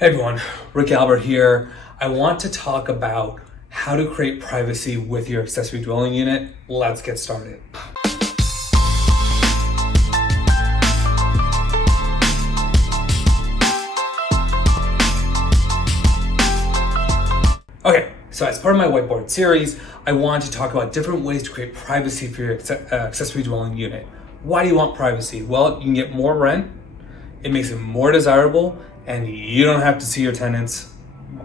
Hey everyone, Rick Albert here. I want to talk about how to create privacy with your accessory dwelling unit. Let's get started. Okay, so as part of my whiteboard series, I want to talk about different ways to create privacy for your accessory dwelling unit. Why do you want privacy? Well, you can get more rent, it makes it more desirable, and you don't have to see your tenants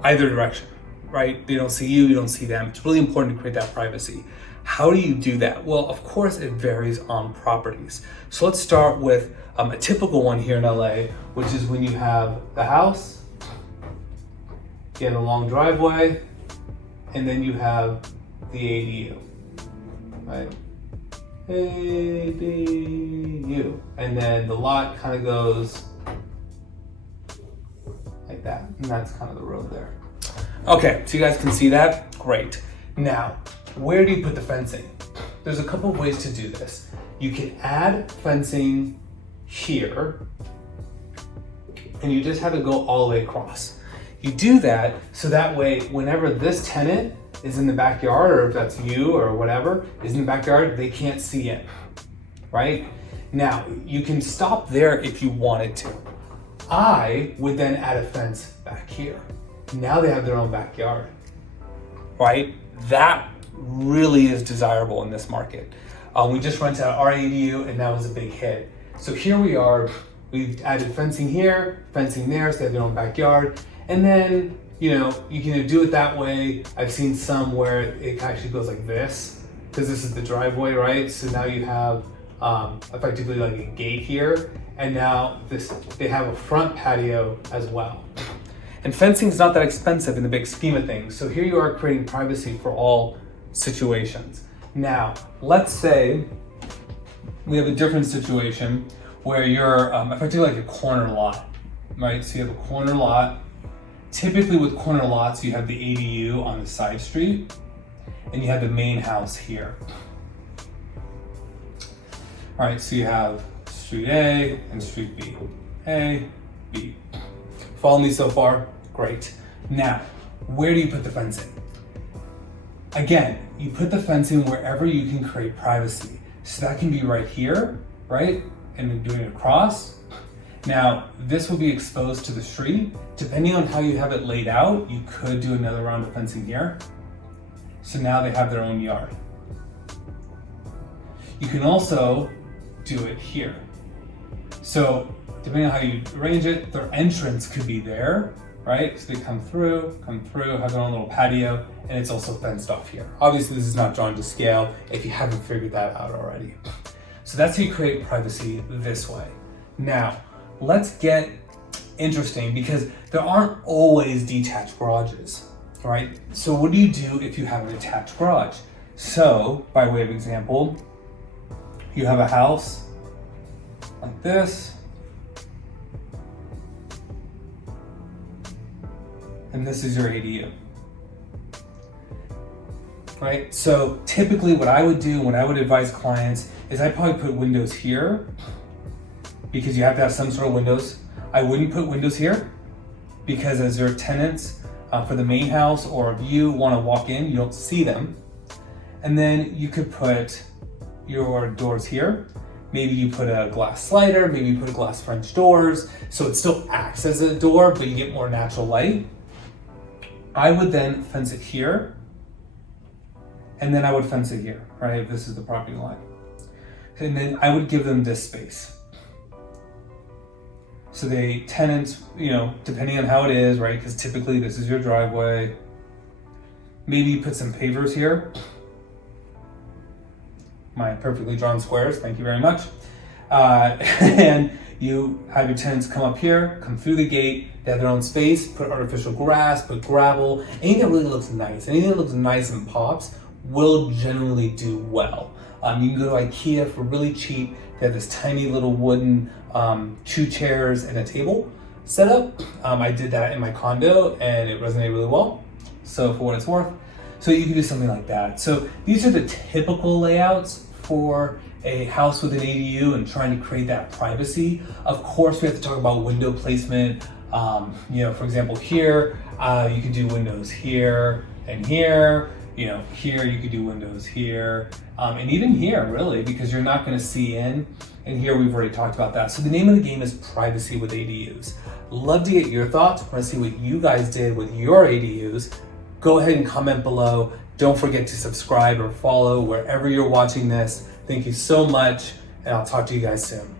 either direction, right? They don't see you, you don't see them. It's really important to create that privacy. How do you do that? Well, of course, it varies on properties. So let's start with a typical one here in LA, which is when you have the house, you have a long driveway, and then you have the ADU, right? ADU. And then the lot kind of goes like that, and that's kind of the road there. Okay, so you guys can see that? Great. Now, where do you put the fencing? There's a couple of ways to do this. You can add fencing here, and you just have to go all the way across. You do that so that way, whenever this tenant is in the backyard, or if that's you or whatever, is in the backyard, they can't see it, right? Now, you can stop there if you wanted to. I would then add a fence back here. Now they have their own backyard, right? That really is desirable in this market. We just rented out our ADU and that was a big hit. So here we are, we've added fencing here, fencing there, so they have their own backyard. And then, you know, you can do it that way. I've seen some where it actually goes like this, because this is the driveway, right? So now you have effectively like a gate here, and now they have a front patio as well. And fencing is not that expensive in the big scheme of things. So here you are creating privacy for all situations. Now, let's say we have a different situation where you're effectively like a corner lot, right? So you have a corner lot. Typically with corner lots, you have the ADU on the side street, and you have the main house here. All right, so you have street A and street B. A, B. Follow me so far? Great. Now, where do you put the fencing? Again, you put the fencing wherever you can create privacy. So that can be right here, right? And then doing it across. Now, this will be exposed to the street. Depending on how you have it laid out, you could do another round of fencing here. So now they have their own yard. You can also do it here. So depending on how you arrange it, their entrance could be there, right? So they come through, have their own little patio, and it's also fenced off here. Obviously, this is not drawn to scale if you haven't figured that out already. So that's how you create privacy this way. Now, let's get interesting because there aren't always detached garages, right? So what do you do if you have an attached garage? So, by way of example, you have a house like this, and this is your ADU, right? So typically what I would do when I would advise clients is I'd probably put windows here because you have to have some sort of windows. I wouldn't put windows here because as your tenants for the main house, or if you want to walk in, you don't see them. And then you could put your doors here. Maybe you put a glass slider, maybe you put a glass French doors, so it still acts as a door, but you get more natural light. I would then fence it here, and then I would fence it here, right? If this is the property line. And then I would give them this space. So the tenants, you know, depending on how it is, right? Because typically this is your driveway. Maybe you put some pavers here. My perfectly drawn squares, thank you very much. And you have your tenants come up here, come through the gate, they have their own space, put artificial grass, put gravel, anything that really looks nice, anything that looks nice and pops will generally do well. You can go to IKEA for really cheap. They have this tiny little wooden 2 chairs and a table set up. I did that in my condo and it resonated really well. So for what it's worth. So you can do something like that. So these are the typical layouts for a house with an ADU and trying to create that privacy. Of course, we have to talk about window placement, You know, for example, here, you can do windows here and here. You know, here you could do windows here, and even here, really, because you're not going to see in. And here we've already talked about that. So the name of the game is privacy with ADUs. Love to get your thoughts. I want to see what you guys did with your ADUs. Go ahead and comment below. Don't forget to subscribe or follow wherever you're watching this. Thank you so much, and I'll talk to you guys soon.